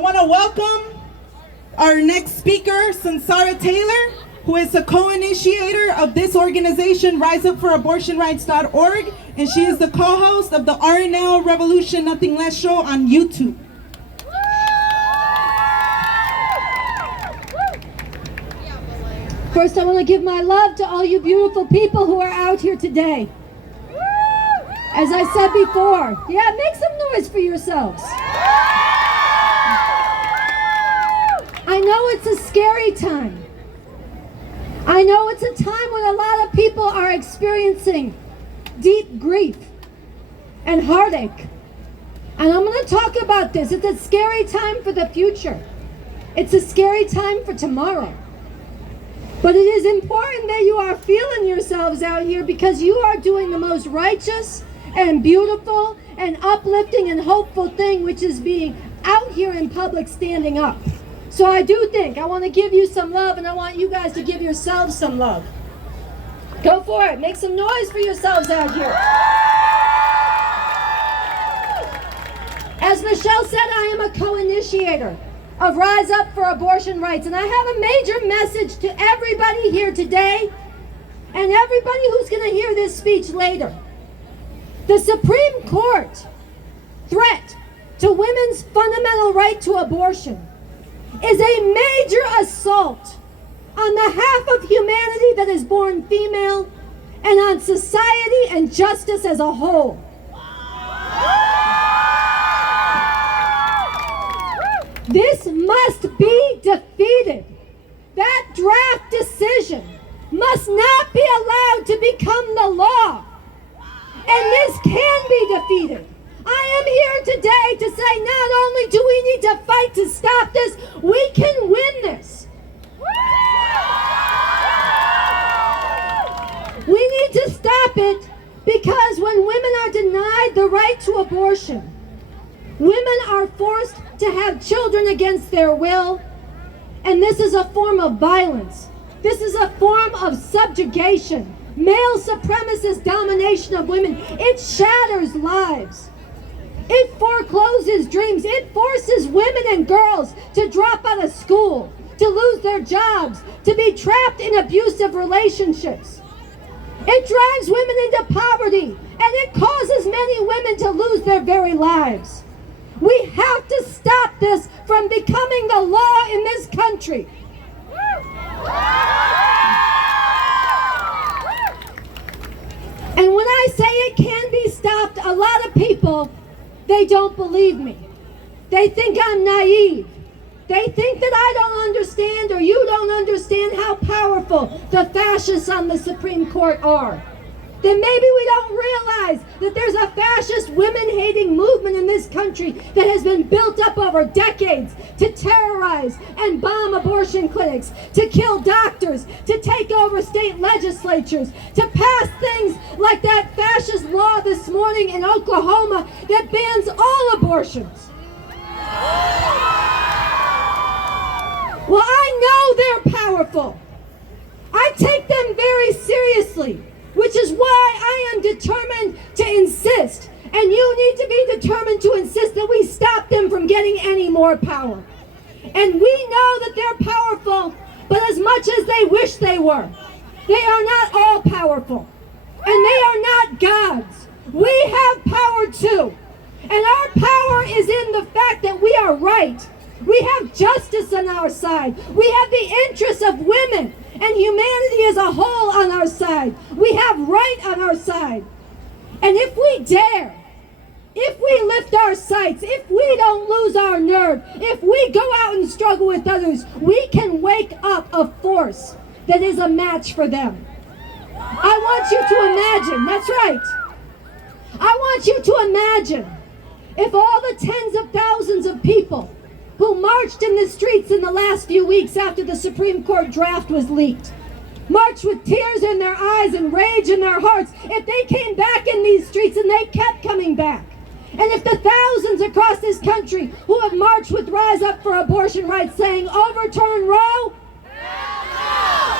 want to welcome our next speaker, Sunsara Taylor, who is a co-initiator of this organization, RiseUpForAbortionRights.org, and she is the co-host of the RNL Revolution Nothing Less show on YouTube. First, I want to give my love to all you beautiful people who are out here today. As I said before, yeah, make some noise for yourselves. I know it's a scary time. I know it's a time when a lot of people are experiencing deep grief and heartache. And I'm going to talk about this. It's a scary time for the future. It's a scary time for tomorrow. But it is important that you are feeling yourselves out here because you are doing the most righteous and beautiful and uplifting and hopeful thing, which is being out here in public standing up. So I do think I want to give you some love, and I want you guys to give yourselves some love. Go for it. Make some noise for yourselves out here. As Michelle said, I am a co-initiator of Rise Up for Abortion Rights, and I have a major message to everybody here today and everybody who's going to hear this speech later. The Supreme Court threat to women's fundamental right to abortion is a major assault on the half of humanity that is born female and on society and justice as a whole. This must be defeated. That draft decision must not be allowed to become the law. And this can be defeated. I am here today to say not only do we need to fight to stop this, we can win this. We need to stop it because when women are denied the right to abortion, women are forced to have children against their will, and this is a form of violence. This is a form of subjugation, male supremacist domination of women. It shatters lives. It forecloses dreams. It forces women and girls to drop out of school, to lose their jobs, to be trapped in abusive relationships. It drives women into poverty, and it causes many women to lose their very lives. We have to stop this from becoming the law in this country. And when I say it can be stopped, a lot of people, they don't believe me. They think I'm naive. They think that I don't understand or you don't understand how powerful the fascists on the Supreme Court are. Then maybe we don't realize that there's a fascist women-hating movement in this country that has been built up over decades to terrorize and bomb abortion clinics, to kill doctors, to take over state legislatures, to pass things like that fascist law this morning in Oklahoma that bans all abortions. Well, I know they're powerful. I take them very seriously, which is why I am determined to insist, and you need to be determined to insist that we stop them from getting any more power. And we know that they're powerful, but as much as they wish they were, they are not all powerful, and they are not gods. We have power too, and our power is in the fact that we are right. We have justice on our side. We have the interests of women and humanity as a whole on our side. We have right on our side. And if we dare, if we lift our sights, if we don't lose our nerve, if we go out and struggle with others, we can wake up a force that is a match for them. I want you to imagine, that's right. I want you to imagine if all the tens of thousands of people who marched in the streets in the last few weeks after the Supreme Court draft was leaked, marched with tears in their eyes and rage in their hearts, if they came back in these streets and they kept coming back, and if the thousands across this country who have marched with Rise Up for Abortion Rights saying, overturn Roe,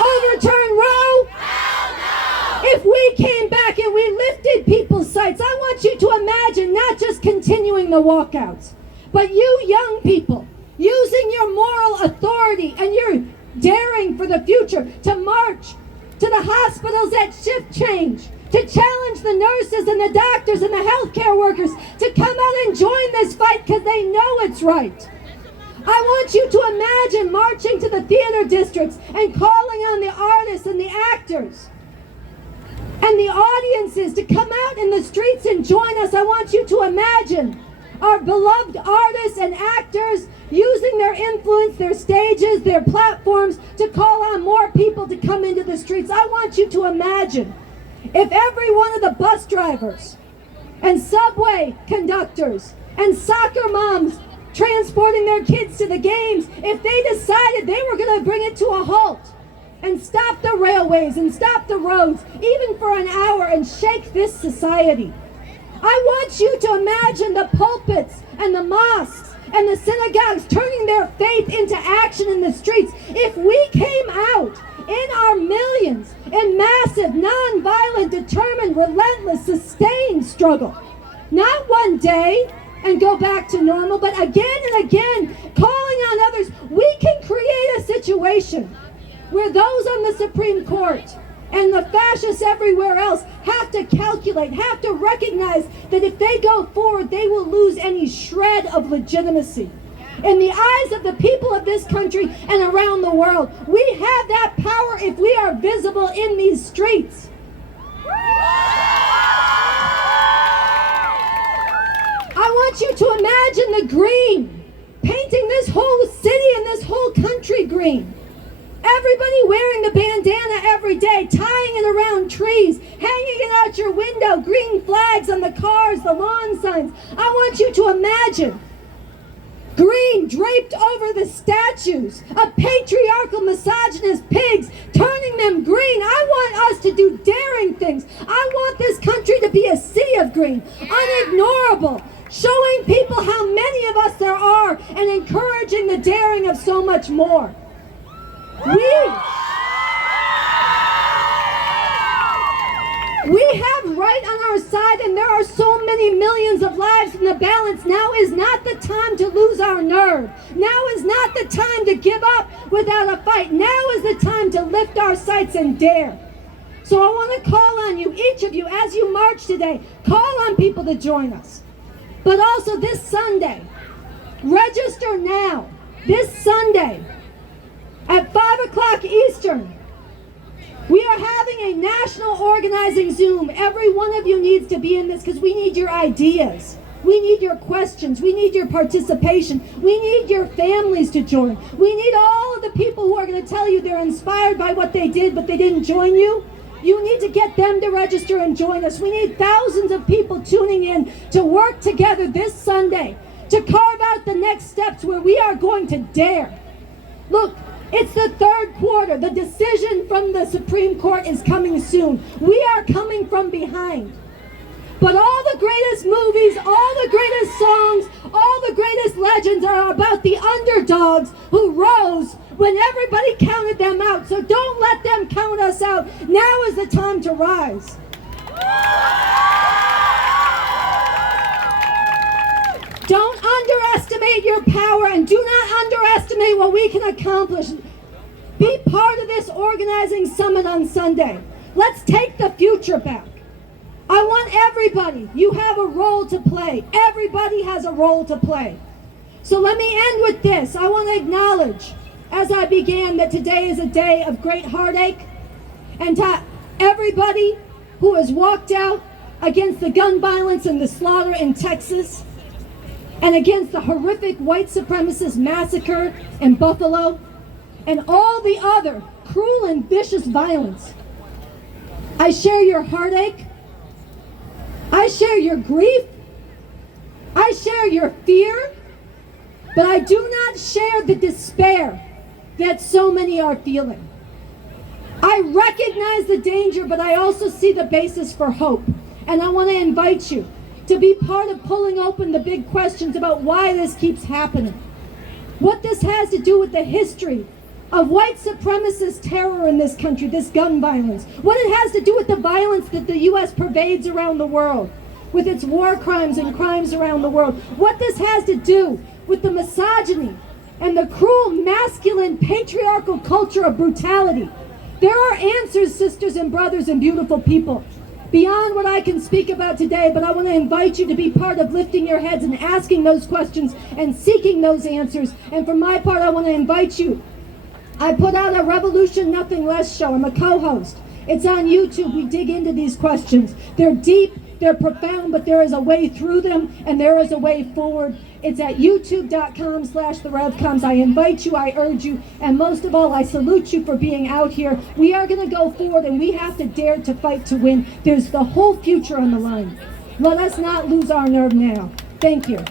overturn Roe, if we came back and we lifted people's sights, I want you to imagine not just continuing the walkouts, but you young people, using your moral authority and your daring for the future to march to the hospitals at shift change, to challenge the nurses and the doctors and the healthcare workers to come out and join this fight because they know it's right. I want you to imagine marching to the theater districts and calling on the artists and the actors and the audiences to come out in the streets and join us. I want you to imagine our beloved artists and actors using their influence, their stages, their platforms to call on more people to come into the streets. I want you to imagine if every one of the bus drivers and subway conductors and soccer moms transporting their kids to the games, if they decided they were going to bring it to a halt and stop the railways and stop the roads, even for an hour, and shake this society. I want you to imagine the pulpits and the mosques and the synagogues turning their faith into action in the streets. If we came out in our millions in massive, non-violent, determined, relentless, sustained struggle, not one day and go back to normal, but again and again, calling on others, we can create a situation where those on the Supreme Court and the fascists everywhere else have to calculate, have to recognize that if they go forward, they will lose any shred of legitimacy. In the eyes of the people of this country and around the world, we have that power if we are visible in these streets. I want you to imagine the green, painting this whole city and this whole country green. Everybody wearing the bandana every day, tying it around trees, hanging it out your window, green flags on the cars, the lawn signs. I want you to imagine green draped over the statues of patriarchal, misogynist pigs, turning them green. I want us to do daring things. I want this country to be a sea of green, unignorable, showing people how many of us there are and encouraging the daring of so much more. We have right on our side, and there are so many millions of lives in the balance. Now is not the time to lose our nerve. Now is not the time to give up without a fight. Now is the time to lift our sights and dare. So I want to call on you, each of you, as you march today, call on people to join us. But also this Sunday, register now, this Sunday, at 5 o'clock Eastern, we are having a national organizing Zoom. Every one of you needs to be in this because we need your ideas. We need your questions. We need your participation. We need your families to join. We need all of the people who are going to tell you they're inspired by what they did, but they didn't join you. You need to get them to register and join us. We need thousands of people tuning in to work together this Sunday to carve out the next steps where we are going to dare. Look, it's the third quarter. The decision from the Supreme Court is coming soon. We are coming from behind. But all the greatest movies, all the greatest songs, all the greatest legends are about the underdogs who rose when everybody counted them out. So don't let them count us out. Now is the time to rise. Don't underestimate your power, and do not underestimate what we can accomplish. Be part of this organizing summit on Sunday. Let's take the future back. I want everybody. You have a role to play. Everybody has a role to play. So let me end with this. I want to acknowledge, as I began, that today is a day of great heartache, and to everybody who has walked out against the gun violence and the slaughter in Texas, and against the horrific white supremacist massacre in Buffalo, and all the other cruel and vicious violence. I share your heartache. I share your grief. I share your fear. But I do not share the despair that so many are feeling. I recognize the danger, but I also see the basis for hope. And I want to invite you to be part of pulling open the big questions about why this keeps happening. What this has to do with the history of white supremacist terror in this country, this gun violence. What it has to do with the violence that the U.S. pervades around the world, with its war crimes and crimes around the world. What this has to do with the misogyny and the cruel, masculine, patriarchal culture of brutality. There are answers, sisters and brothers and beautiful people, beyond what I can speak about today, but I want to invite you to be part of lifting your heads and asking those questions and seeking those answers. And for my part, I want to invite you. I put out a Revolution Nothing Less show. I'm a co-host. It's on YouTube. We dig into these questions. They're deep, they're profound, but there is a way through them, and there is a way forward. It's at youtube.com/therevcoms. I invite you, I urge you, and most of all, I salute you for being out here. We are going to go forward, and we have to dare to fight to win. There's the whole future on the line. Let us not lose our nerve now. Thank you.